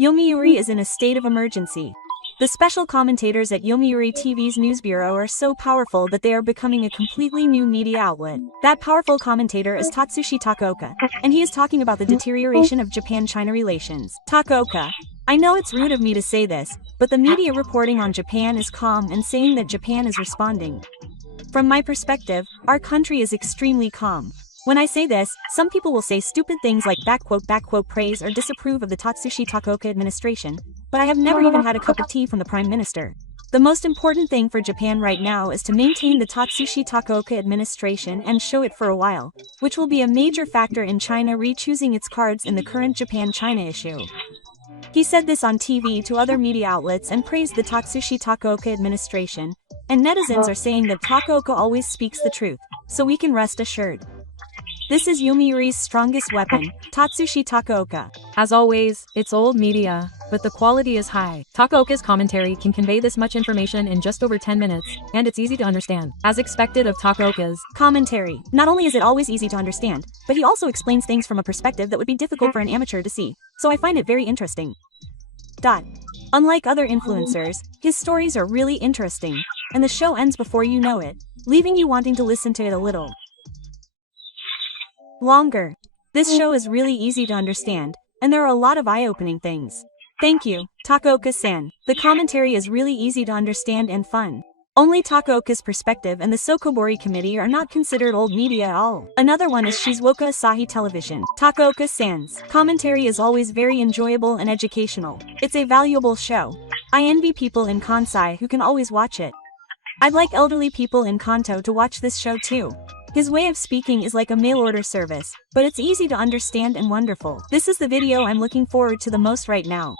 Yomiuri is in a state of emergency. The special commentators at Yomiuri TV's news bureau are so powerful that they are becoming a completely new media outlet. That powerful commentator is Tatsushi Takaoka, and he is talking about the deterioration of Japan-China relations. Takaoka: I know it's rude of me to say this, but the media reporting on Japan is calm and saying that Japan is responding. From my perspective, our country is extremely calm. When I say this, some people will say stupid things like backquote praise or disapprove of the Tatsushi Takaoka administration, but I have never even had a cup of tea from the Prime Minister. The most important thing for Japan right now is to maintain the Tatsushi Takaoka administration and show it for a while, which will be a major factor in China re-choosing its cards in the current Japan-China issue. He said this on TV to other media outlets and praised the Tatsushi Takaoka administration, and netizens are saying that Takaoka always speaks the truth, so we can rest assured. This is Yomiuri's strongest weapon, Tatsushi Takaoka. As always, it's old media, but the quality is high. Takaoka's commentary can convey this much information in just over 10 minutes, and it's easy to understand. As expected of Takaoka's commentary, not only is it always easy to understand, but he also explains things from a perspective that would be difficult for an amateur to see, so I find it very interesting. Unlike other influencers, his stories are really interesting, and the show ends before you know it, leaving you wanting to listen to it a little longer. This show is really easy to understand, and there are a lot of eye-opening things. Thank you, Takaoka-san. The commentary is really easy to understand and fun. Only Takaoka's perspective and the Sokobori committee are not considered old media at all. Another one is Shizuoka Asahi Television. Takaoka-san's commentary is always very enjoyable and educational. It's a valuable show. I envy people in Kansai who can always watch it. I'd like elderly people in Kanto to watch this show too. His way of speaking is like a mail-order service, but it's easy to understand and wonderful. This is the video I'm looking forward to the most right now.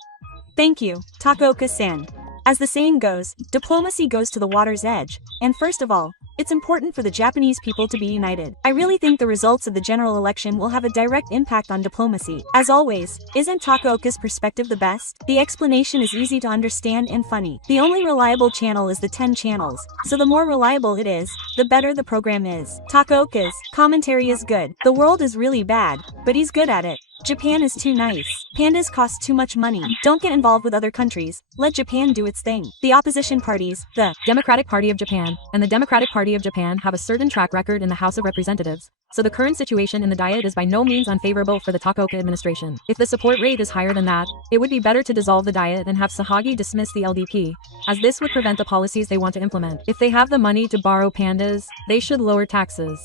Thank you, Takaoka-san. As the saying goes, diplomacy goes to the water's edge, and first of all, it's important for the Japanese people to be united. I really think the results of the general election will have a direct impact on diplomacy. As always, isn't Takaoka's perspective the best? The explanation is easy to understand and funny. The only reliable channel is the 10 channels, so the more reliable it is, the better the program is. Takaoka's commentary is good. The world is really bad, but he's good at it. Japan is too nice. Pandas cost too much money. Don't get involved with other countries. Let Japan do its thing. The opposition parties, the Democratic Party of Japan and the Democratic Party of Japan have a certain track record in the House of Representatives, so the current situation in the Diet is by no means unfavorable for the Takaoka administration. If the support rate is higher than that, it would be better to dissolve the Diet and have Sahagi dismiss the LDP, as this would prevent the policies they want to implement. If they have the money to borrow pandas, they should lower taxes.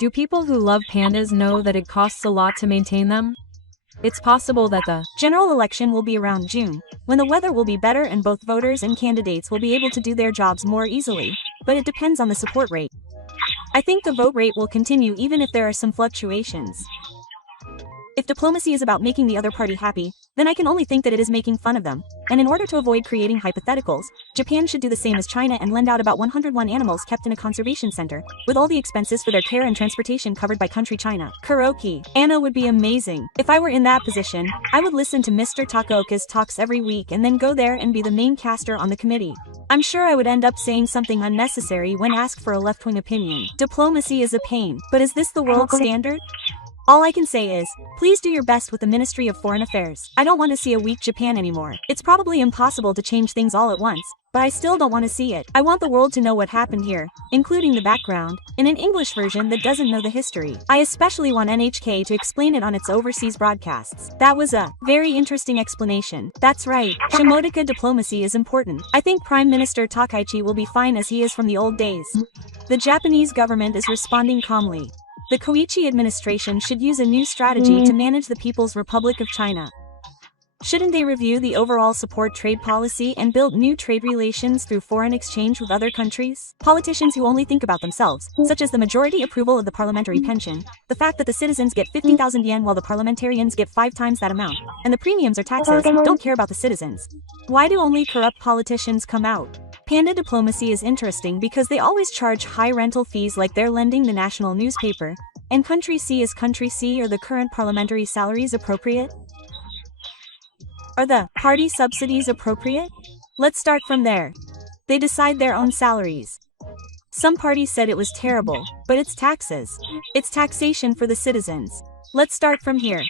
Do people who love pandas know that it costs a lot to maintain them? It's possible that the general election will be around June, when the weather will be better and both voters and candidates will be able to do their jobs more easily, but it depends on the support rate. I think the vote rate will continue even if there are some fluctuations. If diplomacy is about making the other party happy, then I can only think that it is making fun of them, and in order to avoid creating hypotheticals, Japan should do the same as China and lend out about 101 animals kept in a conservation center, with all the expenses for their care and transportation covered by country China. Karaoke. Anna would be amazing. If I were in that position, I would listen to Mr. Takaoka's talks every week and then go there and be the main caster on the committee. I'm sure I would end up saying something unnecessary when asked for a left-wing opinion. Diplomacy is a pain, but is this the world standard? All I can say is, please do your best with the Ministry of Foreign Affairs. I don't want to see a weak Japan anymore. It's probably impossible to change things all at once, but I still don't want to see it. I want the world to know what happened here, including the background, in an English version that doesn't know the history. I especially want NHK to explain it on its overseas broadcasts. That was a very interesting explanation. That's right, Shimotika diplomacy is important. I think Prime Minister Takaichi will be fine as he is from the old days. The Japanese government is responding calmly. The Koichi administration should use a new strategy to manage the People's Republic of China. Shouldn't they review the overall support trade policy and build new trade relations through foreign exchange with other countries? Politicians who only think about themselves, such as the majority approval of the parliamentary pension, the fact that the citizens get 50,000 yen while the parliamentarians get 5 times that amount, and the premiums are taxes, don't care about the citizens. Why do only corrupt politicians come out? Panda diplomacy is interesting because they always charge high rental fees like they're lending the national newspaper, and country C is country C. Are the current parliamentary salaries appropriate? Are the party subsidies appropriate? Let's start from there. They decide their own salaries. Some parties said it was terrible, but it's taxes. It's taxation for the citizens. Let's start from here.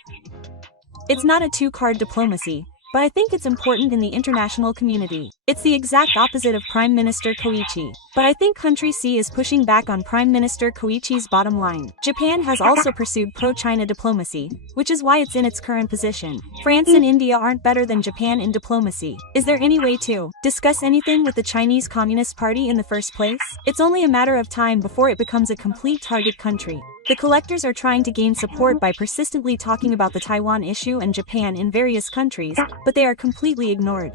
It's not a two-card diplomacy, but I think it's important in the international community. It's the exact opposite of Prime Minister Koichi. But I think Country C is pushing back on Prime Minister Koichi's bottom line. Japan has also pursued pro-China diplomacy, which is why it's in its current position. France and India aren't better than Japan in diplomacy. Is there any way to discuss anything with the Chinese Communist Party in the first place? It's only a matter of time before it becomes a complete target country. The collectors are trying to gain support by persistently talking about the Taiwan issue and Japan in various countries, but they are completely ignored.